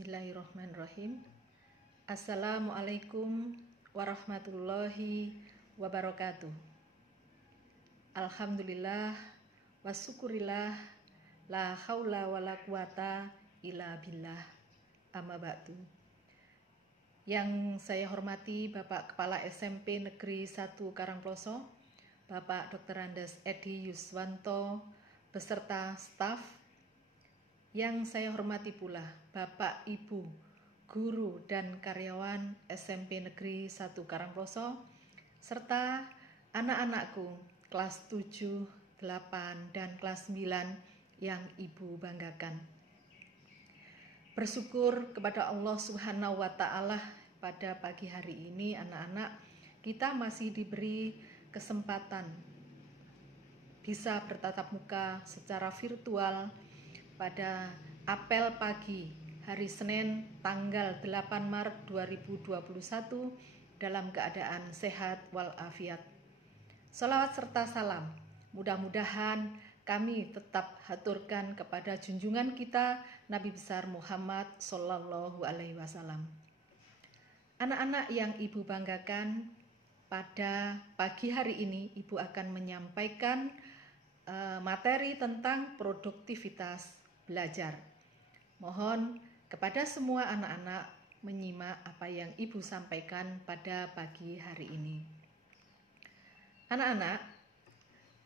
Bismillahirrahmanirrahim. Assalamualaikum warahmatullahi wabarakatuh. Alhamdulillah wa syukurillah, la haula wala quwata illa billah, amma ba'du. Yang saya hormati Bapak Kepala SMP Negeri 1 Karangploso, Bapak Dr. Andes Edi Yuswanto beserta staf. Yang saya hormati pula Bapak, Ibu, guru dan karyawan SMP Negeri 1 Karangploso, serta anak-anakku kelas 7, 8, dan kelas 9 yang Ibu banggakan. Bersyukur kepada Allah Subhanahu wa Ta'ala, pada pagi hari ini anak-anak kita masih diberi kesempatan bisa bertatap muka secara virtual pada apel pagi hari Senin tanggal 8 Maret 2021 dalam keadaan sehat walafiat. Salawat serta salam mudah-mudahan kami tetap haturkan kepada junjungan kita Nabi besar Muhammad Sallallahu Alaihi Wasallam. Anak-anak yang Ibu banggakan, pada pagi hari ini Ibu akan menyampaikan materi tentang produktivitas belajar. Mohon kepada semua anak-anak menyimak apa yang Ibu sampaikan pada pagi hari ini. Anak-anak,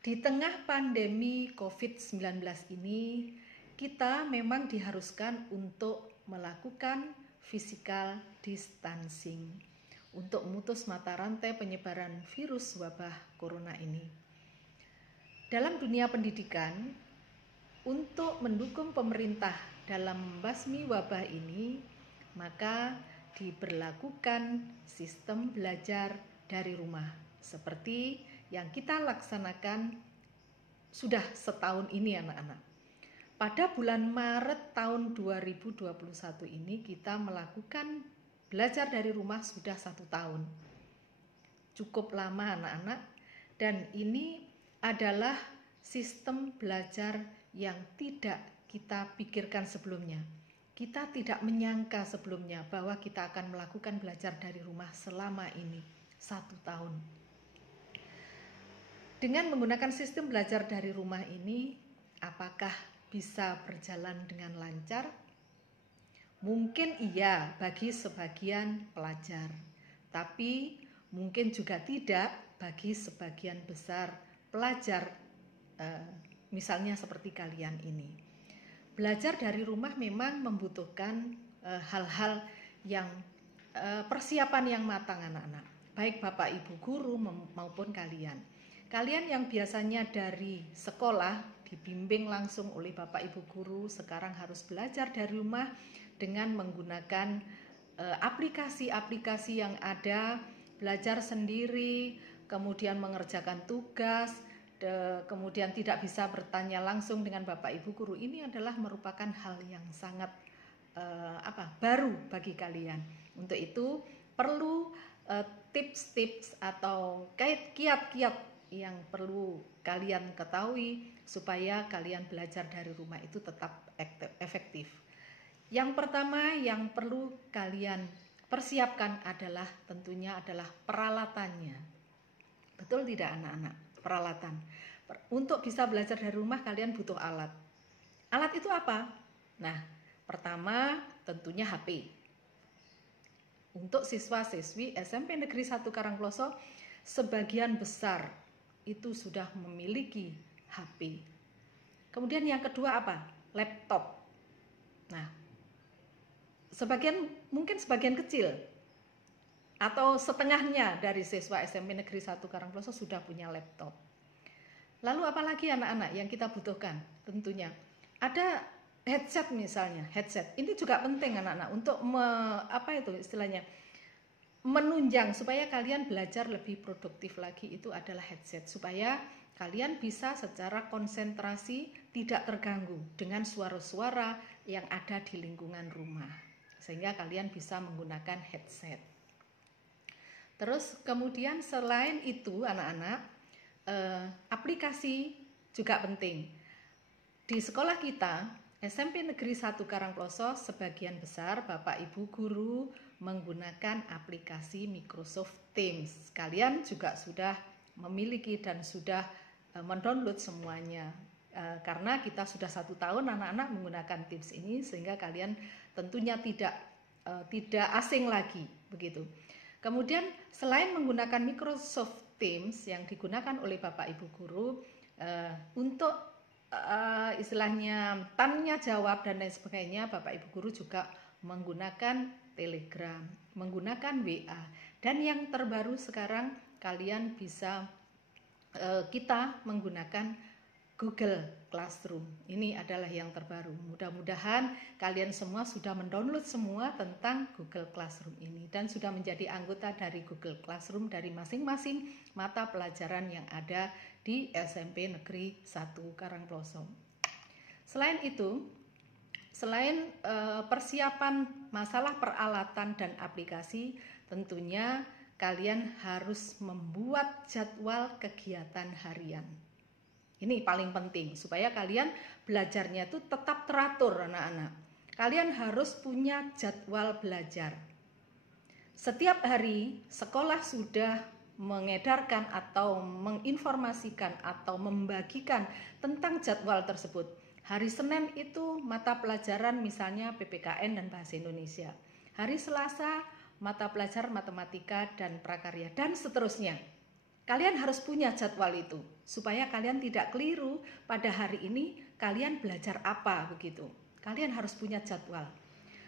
di tengah pandemi COVID-19 ini, kita memang diharuskan untuk melakukan physical distancing untuk memutus mata rantai penyebaran virus wabah corona ini. Dalam dunia pendidikan, untuk mendukung pemerintah dalam membasmi wabah ini, maka diberlakukan sistem belajar dari rumah seperti yang kita laksanakan sudah setahun ini anak-anak. Pada bulan Maret tahun 2021 ini kita melakukan belajar dari rumah sudah 1 tahun. Cukup lama anak-anak, dan ini adalah sistem belajar yang tidak kita pikirkan sebelumnya. Kita tidak menyangka sebelumnya bahwa kita akan melakukan belajar dari rumah selama ini 1 tahun. Dengan menggunakan sistem belajar dari rumah ini, apakah bisa berjalan dengan lancar? Mungkin iya bagi sebagian pelajar, tapi mungkin juga tidak bagi sebagian besar pelajar, misalnya seperti kalian ini. Belajar dari rumah memang membutuhkan hal-hal yang persiapan yang matang anak-anak, baik Bapak Ibu guru maupun kalian. Kalian yang biasanya dari sekolah dibimbing langsung oleh Bapak Ibu guru, sekarang harus belajar dari rumah dengan menggunakan aplikasi-aplikasi yang ada, belajar sendiri, kemudian mengerjakan tugas, kemudian tidak bisa bertanya langsung dengan Bapak Ibu guru. Ini adalah merupakan hal yang sangat baru bagi kalian. Untuk itu perlu tips-tips atau kiat-kiat yang perlu kalian ketahui supaya kalian belajar dari rumah itu tetap efektif. Yang pertama yang perlu kalian persiapkan adalah tentunya adalah peralatannya. Betul tidak anak-anak? Peralatan. Untuk bisa belajar dari rumah kalian butuh alat. Alat itu apa? Nah, pertama tentunya HP. Untuk siswa-siswi SMP Negeri 1 Karangploso, sebagian besar itu sudah memiliki HP. Kemudian yang kedua apa? Laptop. Nah, mungkin sebagian kecil atau setengahnya dari siswa SMP Negeri 1 Karangploso sudah punya laptop. Lalu apalagi anak-anak yang kita butuhkan? Tentunya ada headset misalnya. Headset ini juga penting anak-anak untuk menunjang supaya kalian belajar lebih produktif lagi. Itu adalah headset supaya kalian bisa secara konsentrasi tidak terganggu dengan suara-suara yang ada di lingkungan rumah, sehingga kalian bisa menggunakan headset. Terus kemudian selain itu anak-anak, aplikasi juga penting. Di sekolah kita SMP Negeri 1 Karangploso sebagian besar Bapak Ibu guru menggunakan aplikasi Microsoft Teams. Kalian juga sudah memiliki dan sudah mendownload semuanya. Karena kita sudah 1 tahun anak-anak menggunakan Teams ini, sehingga kalian tentunya tidak asing lagi begitu. Kemudian selain menggunakan Microsoft Teams yang digunakan oleh Bapak Ibu guru untuk istilahnya tanya jawab dan lain sebagainya, Bapak Ibu guru juga menggunakan Telegram, menggunakan WA, dan yang terbaru sekarang kalian bisa kita menggunakan Google Classroom. Ini adalah yang terbaru. Mudah-mudahan kalian semua sudah mendownload semua tentang Google Classroom ini dan sudah menjadi anggota dari Google Classroom dari masing-masing mata pelajaran yang ada di SMP Negeri 1 Karangploso. Selain itu, selain persiapan masalah peralatan dan aplikasi, tentunya kalian harus membuat jadwal kegiatan harian. Ini paling penting supaya kalian belajarnya itu tetap teratur, anak-anak. Kalian harus punya jadwal belajar. Setiap hari sekolah sudah mengedarkan atau menginformasikan atau membagikan tentang jadwal tersebut. Hari Senin itu mata pelajaran misalnya PPKN dan Bahasa Indonesia. Hari Selasa mata pelajaran matematika dan prakarya dan seterusnya. Kalian harus punya jadwal itu supaya kalian tidak keliru pada hari ini kalian belajar apa begitu. Kalian harus punya jadwal.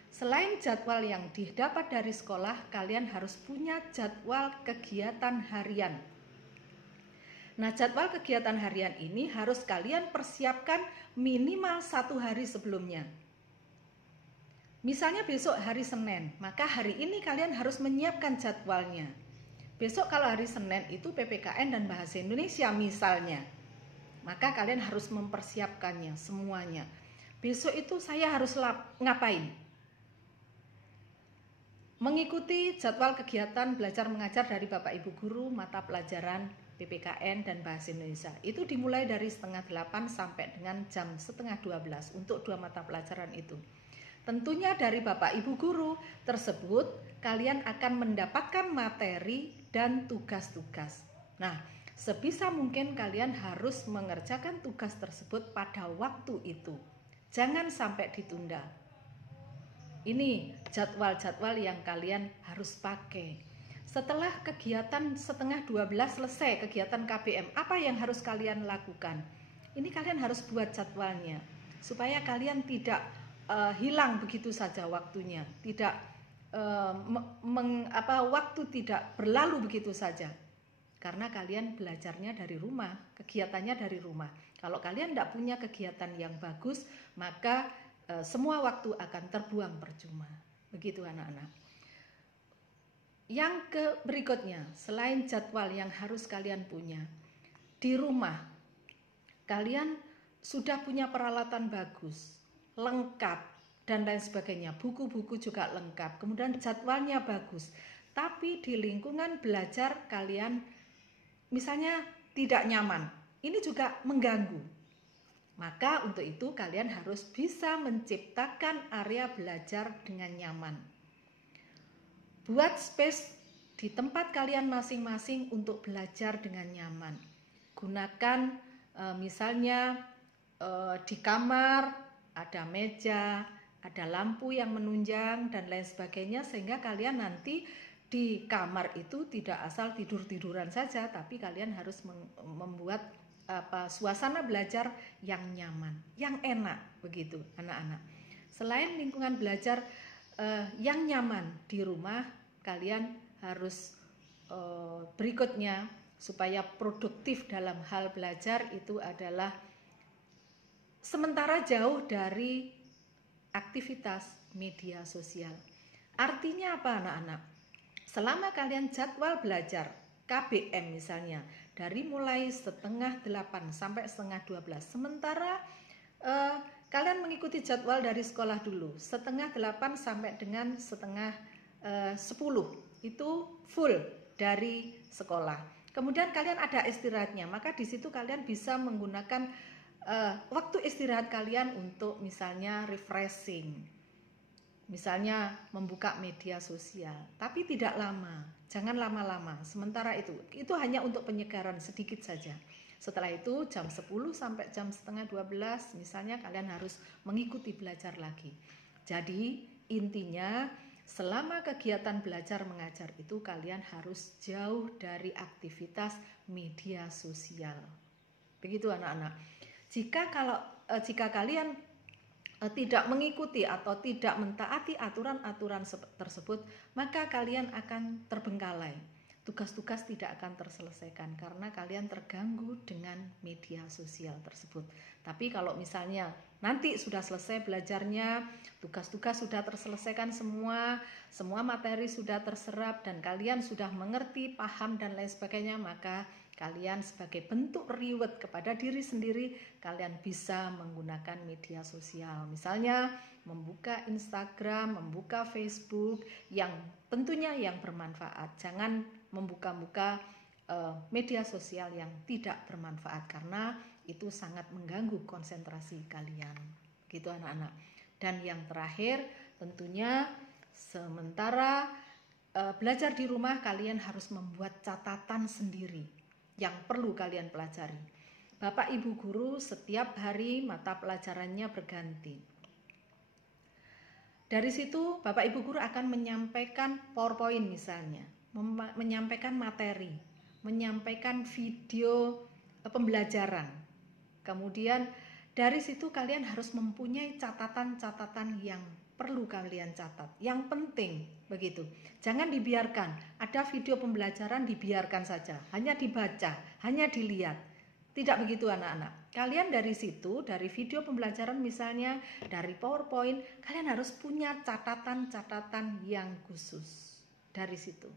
Selain jadwal yang didapat dari sekolah, kalian harus punya jadwal kegiatan harian. Nah, jadwal kegiatan harian ini harus kalian persiapkan minimal 1 hari sebelumnya. Misalnya besok hari Senin, maka hari ini kalian harus menyiapkan jadwalnya. Besok kalau hari Senin itu PPKN dan Bahasa Indonesia misalnya, maka kalian harus mempersiapkannya semuanya. Besok itu saya harus ngapain? Mengikuti jadwal kegiatan belajar mengajar dari Bapak Ibu guru mata pelajaran PPKN dan Bahasa Indonesia. Itu dimulai dari 7:30 sampai dengan jam 11:30 untuk 2 mata pelajaran itu. Tentunya dari Bapak Ibu guru tersebut kalian akan mendapatkan materi dan tugas-tugas. Nah, sebisa mungkin kalian harus mengerjakan tugas tersebut pada waktu itu. Jangan sampai ditunda. Ini jadwal-jadwal yang kalian harus pakai. Setelah kegiatan 11:30 selesai, kegiatan KBM, apa yang harus kalian lakukan? Ini kalian harus buat jadwalnya supaya kalian tidak hilang begitu saja waktunya, tidak waktu tidak berlalu begitu saja. Karena kalian belajarnya dari rumah, kegiatannya dari rumah. Kalau kalian tidak punya kegiatan yang bagus, maka semua waktu akan terbuang percuma. Begitu anak-anak. Yang berikutnya, selain jadwal yang harus kalian punya, di rumah kalian sudah punya peralatan bagus, lengkap dan lain sebagainya. Buku-buku juga lengkap, kemudian jadwalnya bagus. Tapi di lingkungan belajar kalian misalnya tidak nyaman, ini juga mengganggu. Maka untuk itu kalian harus bisa menciptakan area belajar dengan nyaman. Buat space di tempat kalian masing-masing untuk belajar dengan nyaman. Gunakan misalnya di kamar ada meja, ada lampu yang menunjang dan lain sebagainya, sehingga kalian nanti di kamar itu tidak asal tidur-tiduran saja, tapi kalian harus membuat suasana belajar yang nyaman, yang enak begitu anak-anak. Selain lingkungan belajar yang nyaman di rumah, kalian harus berikutnya supaya produktif dalam hal belajar itu adalah sementara jauh dari aktivitas media sosial. Artinya apa anak-anak? Selama kalian jadwal belajar KBM misalnya dari mulai 7:30 sampai 11:30, sementara kalian mengikuti jadwal dari sekolah dulu 7:30 sampai dengan 9:30 itu full dari sekolah. Kemudian kalian ada istirahatnya, maka di situ kalian bisa menggunakan waktu istirahat kalian untuk misalnya refreshing, misalnya membuka media sosial, tapi tidak lama, jangan lama-lama. Sementara itu hanya untuk penyegaran sedikit saja. Setelah itu jam 10 sampai jam setengah 12 misalnya kalian harus mengikuti belajar lagi. Jadi intinya selama kegiatan belajar mengajar itu kalian harus jauh dari aktivitas media sosial. Begitu anak-anak. Jika kalian tidak mengikuti atau tidak mentaati aturan-aturan tersebut, maka kalian akan terbengkalai. Tugas-tugas tidak akan terselesaikan karena kalian terganggu dengan media sosial tersebut. Tapi kalau misalnya nanti sudah selesai belajarnya, tugas-tugas sudah terselesaikan semua materi sudah terserap dan kalian sudah mengerti, paham dan lain sebagainya, maka kalian sebagai bentuk reward kepada diri sendiri, kalian bisa menggunakan media sosial. Misalnya membuka Instagram, membuka Facebook yang tentunya yang bermanfaat. Jangan membuka-buka media sosial yang tidak bermanfaat karena itu sangat mengganggu konsentrasi kalian. Gitu anak-anak. Dan yang terakhir tentunya sementara belajar di rumah kalian harus membuat catatan sendiri yang perlu kalian pelajari. Bapak Ibu guru setiap hari mata pelajarannya berganti. Dari situ Bapak Ibu guru akan menyampaikan PowerPoint misalnya, menyampaikan materi, menyampaikan video pembelajaran. Kemudian dari situ kalian harus mempunyai catatan-catatan yang perlu kalian catat, yang penting begitu. Jangan dibiarkan ada video pembelajaran dibiarkan saja, hanya dibaca, hanya dilihat. Tidak begitu anak-anak. Kalian dari situ, dari video pembelajaran misalnya, dari PowerPoint, kalian harus punya catatan-catatan yang khusus dari situ.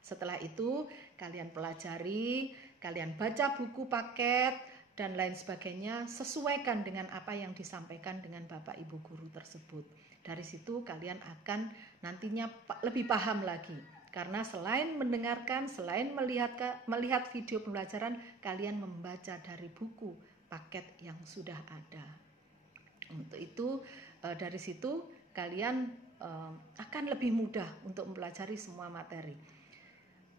Setelah itu kalian pelajari, kalian baca buku paket dan lain sebagainya, sesuaikan dengan apa yang disampaikan dengan Bapak Ibu guru tersebut. Dari situ kalian akan nantinya lebih paham lagi. Karena selain mendengarkan, selain melihat video pembelajaran, kalian membaca dari buku paket yang sudah ada. Untuk itu dari situ kalian akan lebih mudah untuk mempelajari semua materi.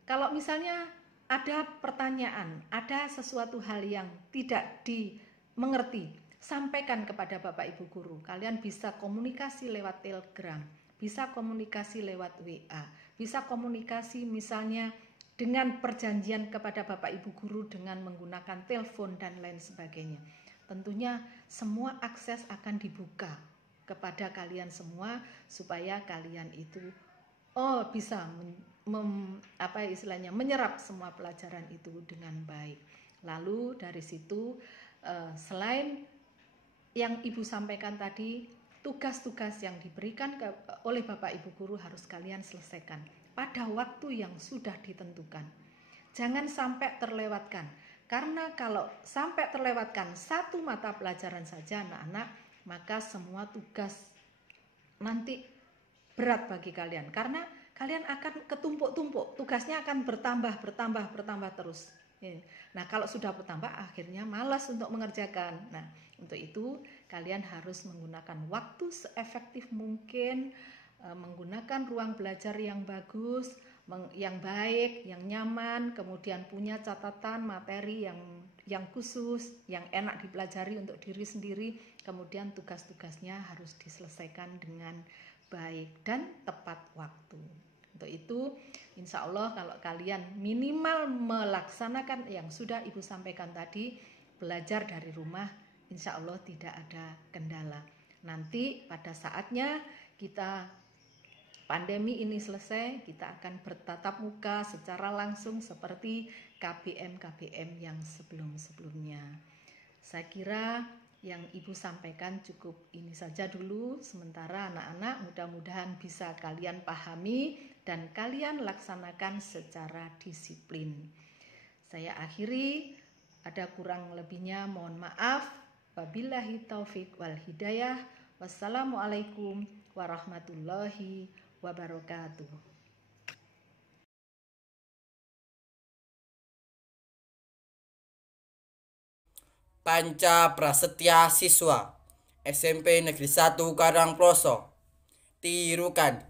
Kalau misalnya ada pertanyaan, ada sesuatu hal yang tidak dimengerti, sampaikan kepada Bapak Ibu guru. Kalian bisa komunikasi lewat Telegram, bisa komunikasi lewat WA, bisa komunikasi misalnya dengan perjanjian kepada Bapak Ibu guru dengan menggunakan telepon dan lain sebagainya. Tentunya semua akses akan dibuka kepada kalian semua supaya kalian itu bisa menyerap semua pelajaran itu dengan baik. Lalu dari situ selain yang Ibu sampaikan tadi, tugas-tugas yang diberikan oleh Bapak Ibu guru harus kalian selesaikan pada waktu yang sudah ditentukan. Jangan sampai terlewatkan. Karena kalau sampai terlewatkan satu mata pelajaran saja anak-anak, maka semua tugas nanti berat bagi kalian. Karena kalian akan ketumpuk-tumpuk, tugasnya akan bertambah terus. Nah, kalau sudah bertambah akhirnya malas untuk mengerjakan. Nah, untuk itu kalian harus menggunakan waktu seefektif mungkin, menggunakan ruang belajar yang bagus, yang baik, yang nyaman, kemudian punya catatan materi yang khusus, yang enak dipelajari untuk diri sendiri, kemudian tugas-tugasnya harus diselesaikan dengan baik dan tepat waktu. Untuk itu, insya Allah kalau kalian minimal melaksanakan yang sudah Ibu sampaikan tadi, belajar dari rumah, insya Allah tidak ada kendala. Nanti pada saatnya kita pandemi ini selesai, kita akan bertatap muka secara langsung seperti KBM yang sebelum-sebelumnya. Saya kira yang Ibu sampaikan cukup ini saja dulu. Sementara anak-anak mudah-mudahan bisa kalian pahami dan kalian laksanakan secara disiplin. Saya akhiri, ada kurang lebihnya mohon maaf. Wabillahi taufik wal hidayah. Wassalamualaikum warahmatullahi wabarakatuh. Panca Prasetya Siswa SMP Negeri 1 Karangploso. Tirukan,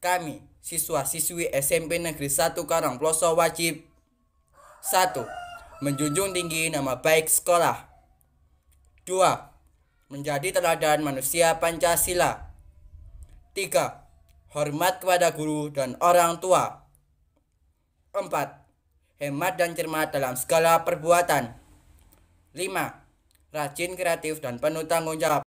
kami siswa-siswi SMP Negeri 1 Karangploso wajib 1. Menjunjung tinggi nama baik sekolah. 2. Menjadi teladan manusia Pancasila. 3. Hormat kepada guru dan orang tua. 4. Hemat dan cermat dalam segala perbuatan. 5. Rajin, kreatif, dan penuh tanggung jawab.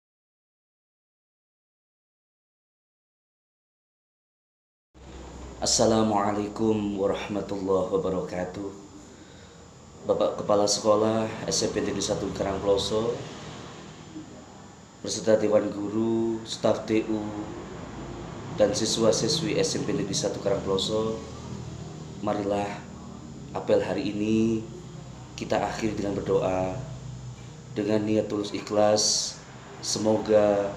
Assalamualaikum warahmatullahi wabarakatuh. Bapak Kepala Sekolah SMP Negeri 1 Karangploso beserta Dewan Guru, staf TU, dan siswa-siswi SMP Negeri 1 Karangploso, marilah apel hari ini kita akhiri dengan berdoa dengan niat tulus ikhlas. Semoga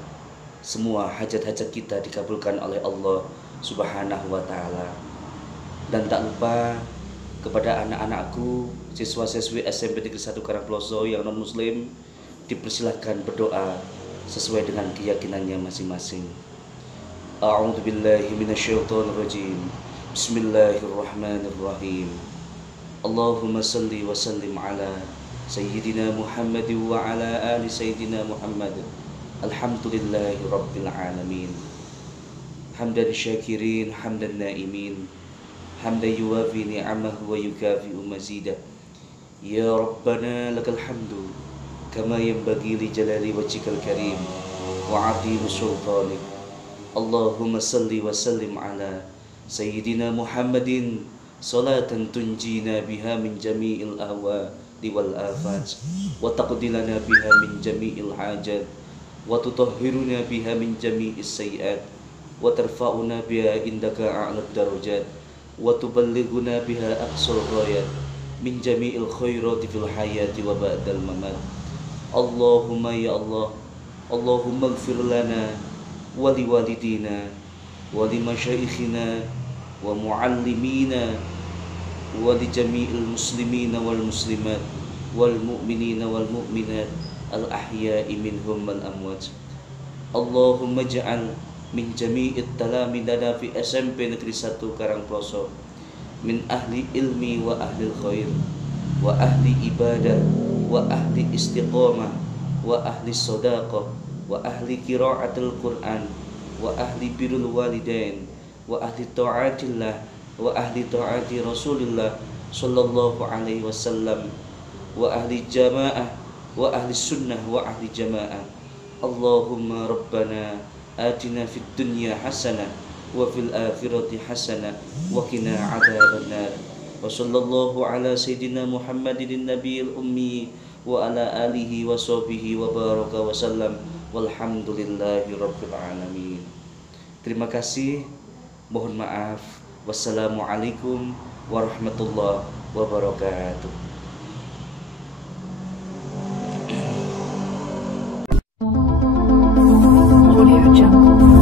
semua hajat-hajat kita dikabulkan oleh Allah Subhanahu wa ta'ala. Dan tak lupa kepada anak-anakku, siswa-siswi SMP Negeri 1 Karangploso yang non-muslim, dipersilahkan berdoa sesuai dengan keyakinannya masing-masing. A'udzu billahi minasyaitonir rajim. Bismillahirrahmanirrahim. Allahumma salli wa sallim ala Sayyidina Muhammad wa ala ali Sayyidina Muhammad. Alhamdulillahi Rabbil Alamin. Hamdan syakirin, hamdan naimin, hamdan yuwafi ni'amahu wa yukafi'u mazidah. Ya Rabbana lakal hamdu kama yanbaghi li jalali wajhikal karim wa 'azimi sultanik. Allahumma salli wa sallim ala Sayyidina Muhammadin salatan tunjina biha min jami'il ahwali wal afat wa taqdilana biha min jami'il hajat wa tutahhiruna biha min jami'is sayyi'at wa tarfa'una biha indaka a'lad darajat wa tuballighuna biha aqsal ghayat min jami'il khairati fil hayati wa ba'dal mamat. Allahumma ya Allah, Allahumma ighfir lana wa liwalidina wa limasyayikhina wa muallimina wa li jami'il muslimina wal muslimat wal mu'minina wal mu'minat al ahya'i minhum wal amwat. Allahumma ja'al min jami'it talamidana fi SMP Negeri 1 Karangploso min ahli ilmi wa ahli khair wa ahli ibadah wa ahli istiqamah wa ahli sadaqah wa ahli qiraatil Qur'an wa ahli birrul walidain wa ahli ta'atillah wa ahli ta'ati Rasulillah sallallahu alaihi wasallam wa ahli jamaah wa ahli sunnah wa ahli jamaah. Allahumma rabbana atina fid dunya hasanah wa fil akhirati hasanah wa qina adzabannar. Wa sallallahu ala sayyidina Muhammadin nabiyil ummi wa ala alihi wa sahbihi wa baraka wa sallam walhamdulillahi rabbil alamin. Terima kasih, mohon maaf. Wassalamualaikum warahmatullahi wabarakatuh. Audio Jungle.